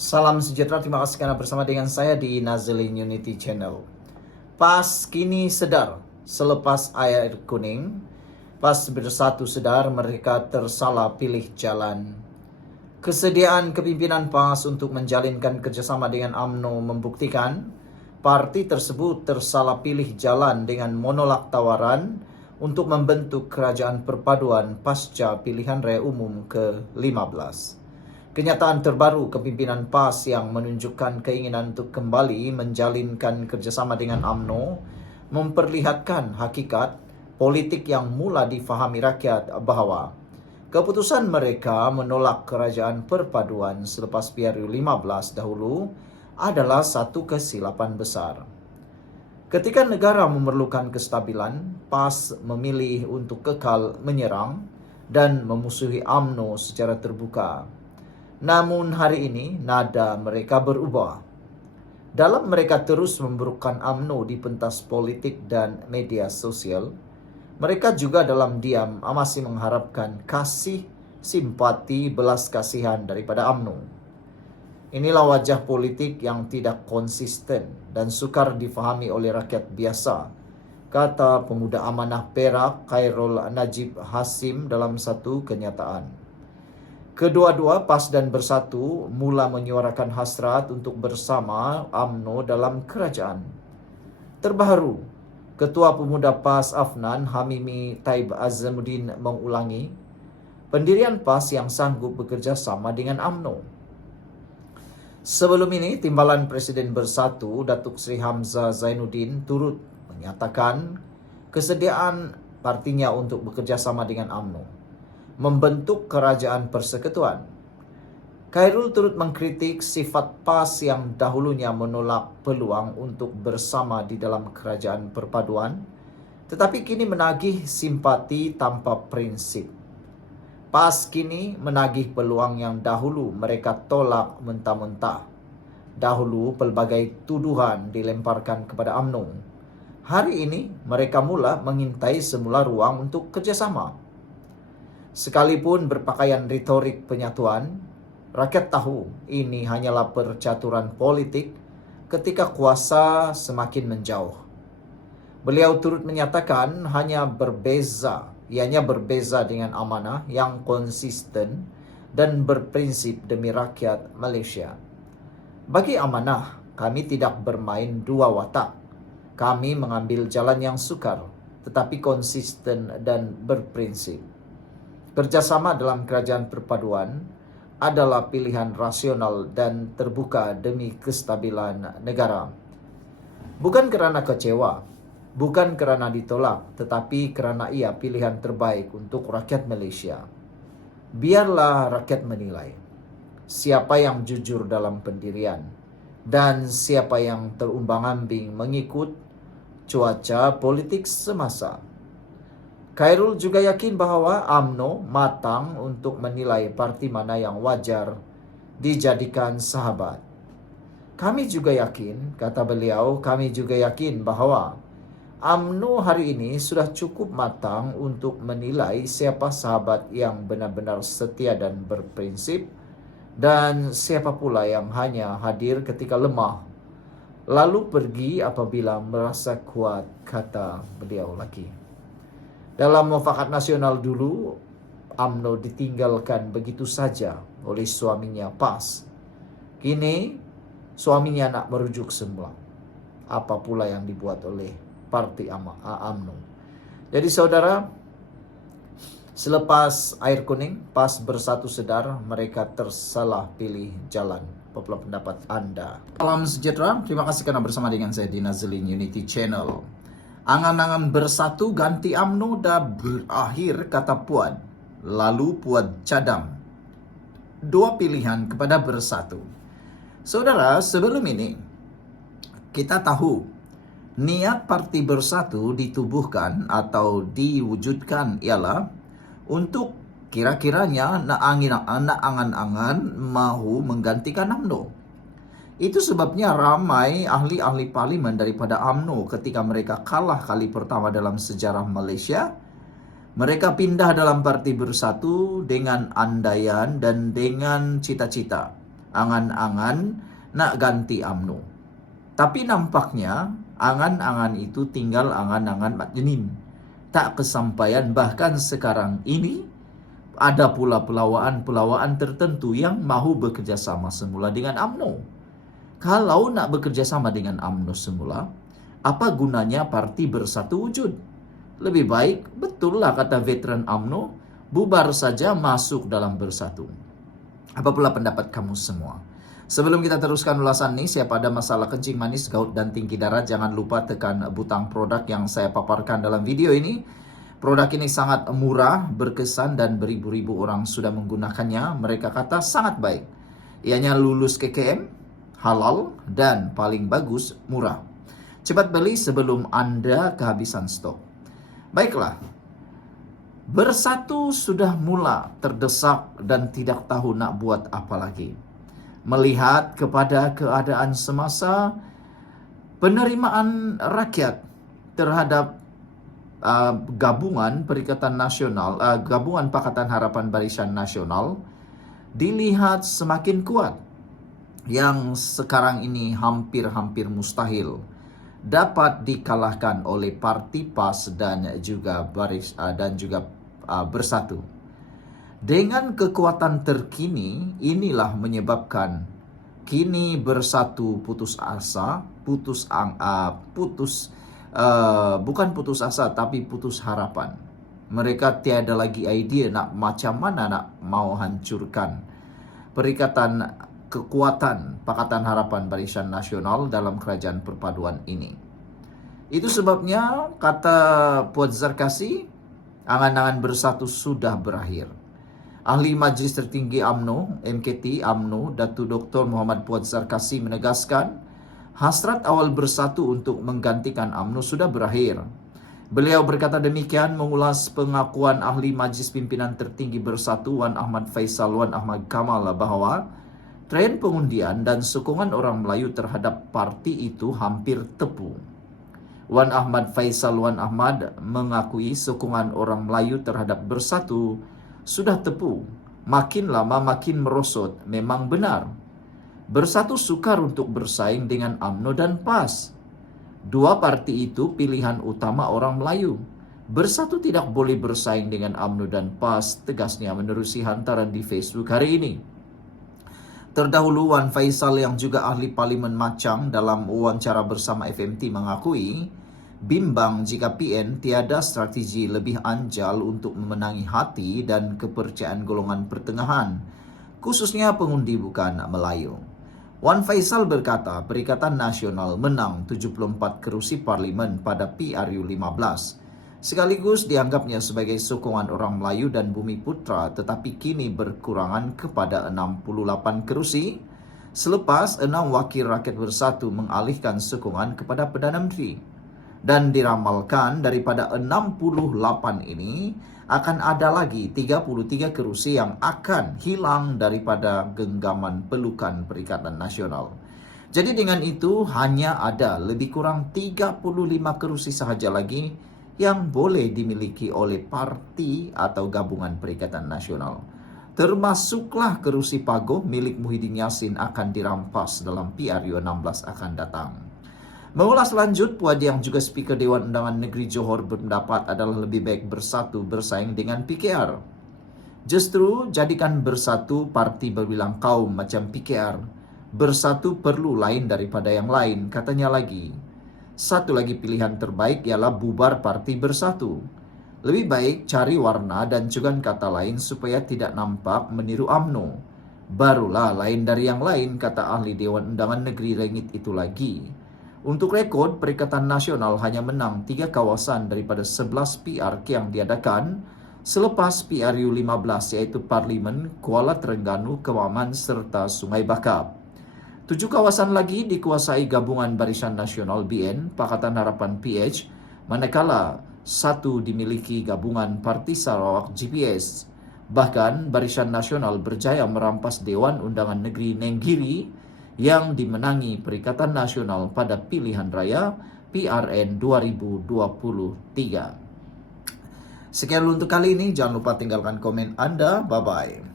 Salam sejahtera, terima kasih karena bersama dengan saya di Nazilin Unity Channel. PAS kini sedar, selepas air kuning, PAS bersatu sedar mereka tersalah pilih jalan. Kesediaan kepimpinan PAS untuk menjalinkan kerjasama dengan UMNO membuktikan parti tersebut tersalah pilih jalan dengan menolak tawaran untuk membentuk kerajaan perpaduan pasca pilihan raya umum ke-15. Kenyataan terbaru kepimpinan PAS yang menunjukkan keinginan untuk kembali menjalinkan kerjasama dengan UMNO memperlihatkan hakikat politik yang mula difahami rakyat bahwa keputusan mereka menolak kerajaan perpaduan selepas PRU 15 dahulu adalah satu kesilapan besar. Ketika negara memerlukan kestabilan, PAS memilih untuk kekal menyerang dan memusuhi UMNO secara terbuka. Namun hari ini nada mereka berubah. Dalam mereka terus memburukkan UMNO di pentas politik dan media sosial, mereka juga dalam diam masih mengharapkan kasih, simpati, belas kasihan daripada UMNO. Inilah wajah politik yang tidak konsisten dan sukar difahami oleh rakyat biasa, kata pemuda amanah Perak Khairul Najib Hasim dalam satu kenyataan. Kedua-dua PAS dan Bersatu mula menyuarakan hasrat untuk bersama UMNO dalam kerajaan. Terbaru, Ketua Pemuda PAS Afnan Hamimi Taib Azamuddin mengulangi pendirian PAS yang sanggup bekerja sama dengan UMNO. Sebelum ini, Timbalan Presiden Bersatu Datuk Seri Hamzah Zainuddin turut menyatakan kesediaan partinya untuk bekerja sama dengan UMNO membentuk kerajaan persekutuan. Khairul turut mengkritik sifat PAS yang dahulunya menolak peluang untuk bersama di dalam kerajaan perpaduan, tetapi kini menagih simpati tanpa prinsip. PAS kini menagih peluang yang dahulu mereka tolak mentah-mentah. Dahulu pelbagai tuduhan dilemparkan kepada UMNO. Hari ini mereka mula mengintai semula ruang untuk kerjasama. Sekalipun berpakaian retorik penyatuan, rakyat tahu ini hanyalah percaturan politik ketika kuasa semakin menjauh. Beliau turut menyatakan ianya berbeza dengan amanah yang konsisten dan berprinsip demi rakyat Malaysia. Bagi amanah, kami tidak bermain dua watak. Kami mengambil jalan yang sukar, tetapi konsisten dan berprinsip. Kerjasama dalam kerajaan perpaduan adalah pilihan rasional dan terbuka demi kestabilan negara. Bukan kerana kecewa, bukan kerana ditolak, tetapi kerana ia pilihan terbaik untuk rakyat Malaysia. Biarlah rakyat menilai siapa yang jujur dalam pendirian dan siapa yang terumbang-ambing mengikut cuaca politik semasa. Khairul juga yakin bahwa UMNO matang untuk menilai parti mana yang wajar dijadikan sahabat. Kami juga yakin, kata beliau, kami juga yakin bahwa UMNO hari ini sudah cukup matang untuk menilai siapa sahabat yang benar-benar setia dan berprinsip dan siapa pula yang hanya hadir ketika lemah lalu pergi apabila merasa kuat, kata beliau lagi. Dalam mufakat nasional dulu, UMNO ditinggalkan begitu saja oleh suaminya PAS. Kini, suaminya nak merujuk semula. Apa pula yang dibuat oleh parti UMNO. Jadi saudara, selepas air kuning, PAS Bersatu sedar mereka tersalah pilih jalan. Apa pendapat Anda? Salam sejahtera, terima kasih karena bersama dengan saya di Nazilin Unity Channel. Angan-angan Bersatu ganti UMNO dah berakhir, kata Puan. Lalu Puan cadang dua pilihan kepada Bersatu. Saudara, sebelum ini kita tahu niat Parti Bersatu ditubuhkan atau diwujudkan ialah untuk kira-kiranya nak angan-angan mahu menggantikan UMNO. Itu sebabnya ramai ahli-ahli parlimen daripada UMNO ketika mereka kalah kali pertama dalam sejarah Malaysia, mereka pindah dalam Parti Bersatu dengan andaian dan dengan cita-cita angan-angan nak ganti UMNO. Tapi nampaknya angan-angan itu tinggal angan-angan Mat Jenin. Tak kesampaian, bahkan sekarang ini ada pula pelawaan-pelawaan tertentu yang mahu bekerjasama semula dengan UMNO. Kalau nak bekerjasama dengan UMNO semula, apa gunanya parti Bersatu wujud? Lebih baik, betul lah kata veteran UMNO, bubar saja masuk dalam Bersatu. Apa pula pendapat kamu semua? Sebelum kita teruskan ulasan ini, siapa ada masalah kencing manis, gout, dan tinggi darah, jangan lupa tekan butang produk yang saya paparkan dalam video ini. Produk ini sangat murah, berkesan, dan beribu-ribu orang sudah menggunakannya. Mereka kata sangat baik. Ianya lulus KKM, halal, dan paling bagus, murah. Cepat beli sebelum Anda kehabisan stok. Baiklah, Bersatu sudah mula terdesak dan tidak tahu nak buat apa lagi. Melihat kepada keadaan semasa, penerimaan rakyat terhadap gabungan Perikatan Nasional, gabungan Pakatan Harapan Barisan Nasional dilihat semakin kuat, yang sekarang ini hampir-hampir mustahil dapat dikalahkan oleh Parti PAS dan juga Bersatu. Dengan kekuatan terkini, inilah menyebabkan kini Bersatu putus asa, bukan putus asa tapi putus harapan. Mereka tiada lagi idea nak macam mana nak mau hancurkan perikatan kekuatan Pakatan Harapan Barisan Nasional dalam kerajaan perpaduan ini. Itu sebabnya kata Puan Zarkasi, angan-angan Bersatu sudah berakhir. Ahli Majlis Tertinggi UMNO, MKT UMNO, Datuk Dr. Muhammad Puan Zarkasi menegaskan, hasrat awal Bersatu untuk menggantikan UMNO sudah berakhir. Beliau berkata demikian mengulas pengakuan ahli Majlis Pimpinan Tertinggi Bersatu Wan Ahmad Faisal Wan Ahmad Kamal bahawa tren pengundian dan sokongan orang Melayu terhadap parti itu hampir tepu. Wan Ahmad Faisal Wan Ahmad mengakui sokongan orang Melayu terhadap Bersatu sudah tepu. Makin lama makin merosot, memang benar. Bersatu sukar untuk bersaing dengan UMNO dan PAS. Dua parti itu pilihan utama orang Melayu. Bersatu tidak boleh bersaing dengan UMNO dan PAS, tegasnya menerusi hantaran di Facebook hari ini. Terdahulu Wan Faisal yang juga ahli Parlimen Macang dalam wawancara bersama FMT mengakui bimbang jika PN tiada strategi lebih anjal untuk memenangi hati dan kepercayaan golongan pertengahan, khususnya pengundi bukan Melayu. Wan Faisal berkata Perikatan Nasional menang 74 kerusi parlimen pada PRU 15. Sekaligus dianggapnya sebagai sokongan orang Melayu dan Bumi Putra, tetapi kini berkurangan kepada 68 kerusi selepas 6 wakil rakyat Bersatu mengalihkan sokongan kepada Perdana Menteri. Dan diramalkan daripada 68 ini akan ada lagi 33 kerusi yang akan hilang daripada genggaman pelukan Perikatan Nasional. Jadi dengan itu hanya ada lebih kurang 35 kerusi sahaja lagi yang boleh dimiliki oleh parti atau gabungan Perikatan Nasional. Termasuklah kerusi Pagoh milik Muhyiddin Yassin akan dirampas dalam PRU 16 akan datang. Mengulas lanjut, Puan yang juga Speaker Dewan Undangan Negeri Johor berpendapat adalah lebih baik Bersatu bersaing dengan PKR. Justru jadikan Bersatu parti berbilang kaum macam PKR. Bersatu perlu lain daripada yang lain, katanya lagi. Satu lagi pilihan terbaik ialah bubar parti Bersatu. Lebih baik cari warna dan juga kata lain supaya tidak nampak meniru UMNO. Barulah lain dari yang lain, kata ahli Dewan Undangan Negeri Rengit itu lagi. Untuk rekod, Perikatan Nasional hanya menang 3 kawasan daripada 11 PRK yang diadakan selepas PRU 15 iaitu Parlimen, Kuala Terengganu, Kewaman serta Sungai Bakap. 7 kawasan lagi dikuasai gabungan Barisan Nasional BN, Pakatan Harapan PH, manakala 1 dimiliki gabungan Parti Sarawak GPS. Bahkan Barisan Nasional berjaya merampas Dewan Undangan Negeri Nenggiri yang dimenangi Perikatan Nasional pada pilihan raya PRN 2023. Sekian untuk kali ini, jangan lupa tinggalkan komen Anda. Bye-bye.